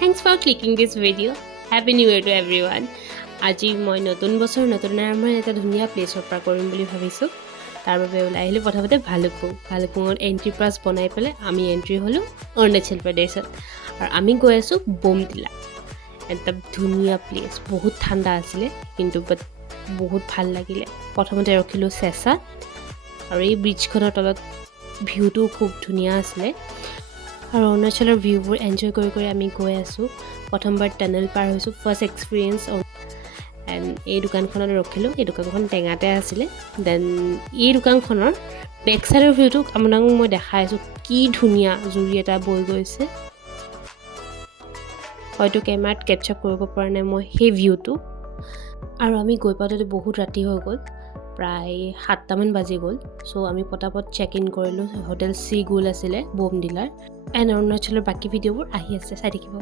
Thanks for clicking this video. Happy New Year to everyone. আজি মই নতুন বছৰ নতুন আৰম্ভৰ এটা ধুনীয়া প্লেচৰ পৰা কৰিম বুলি ভাবিছোঁ। তাৰ বাবে ওলাই আহিলোঁ প্ৰথমতে ভালুকপুঙত এণ্ট্ৰি পাছ বনাই পেলাই আমি এণ্ট্ৰি হ'লোঁ অৰুণাচল প্ৰদেশত। আৰু আমি গৈ আছোঁ বমডিলা, এটা ধুনীয়া প্লেচ। বহুত ঠাণ্ডা আছিলে কিন্তু বহুত ভাল লাগিলে। প্ৰথমতে ৰখিলোঁ চেঁচাত, আৰু এই ব্ৰিজখনৰ তলত ভিউটো খুব ধুনীয়া আছিলে। আৰু অৰুণাচলৰ ভিউবোৰ এনজয় কৰি আমি গৈ আছোঁ। প্ৰথমবাৰ টানেল পাৰ হৈছোঁ, ফাৰ্ষ্ট এক্সপিৰিয়েঞ্চ। এণ্ড এই দোকানখনত ৰখিলোঁ। এই দোকানখন টেঙাতে আছিলে। দেন এই দোকানখনৰ বেক চাইডৰ ভিউটো আপোনালোকক মই দেখাই আছোঁ। কি ধুনীয়া জুৰি এটা বৈ গৈছে। হয়তো কেমেৰাত কেপচাৰ কৰিব পৰা নাই মই সেই ভিউটো। আৰু আমি গৈ পাওঁতে বহুত ৰাতি হৈ গ'ল, প্ৰায় 7টামান বাজি গ'ল। চ' আমি পটাপট চেক ইন কৰিলোঁ। হোটেল চি গুল আছিলে বমডিলাৰ। এণ্ড অৰুণাচলৰ বাকী ভিডিঅ'বোৰ আহি আছে, চাই থাকিব।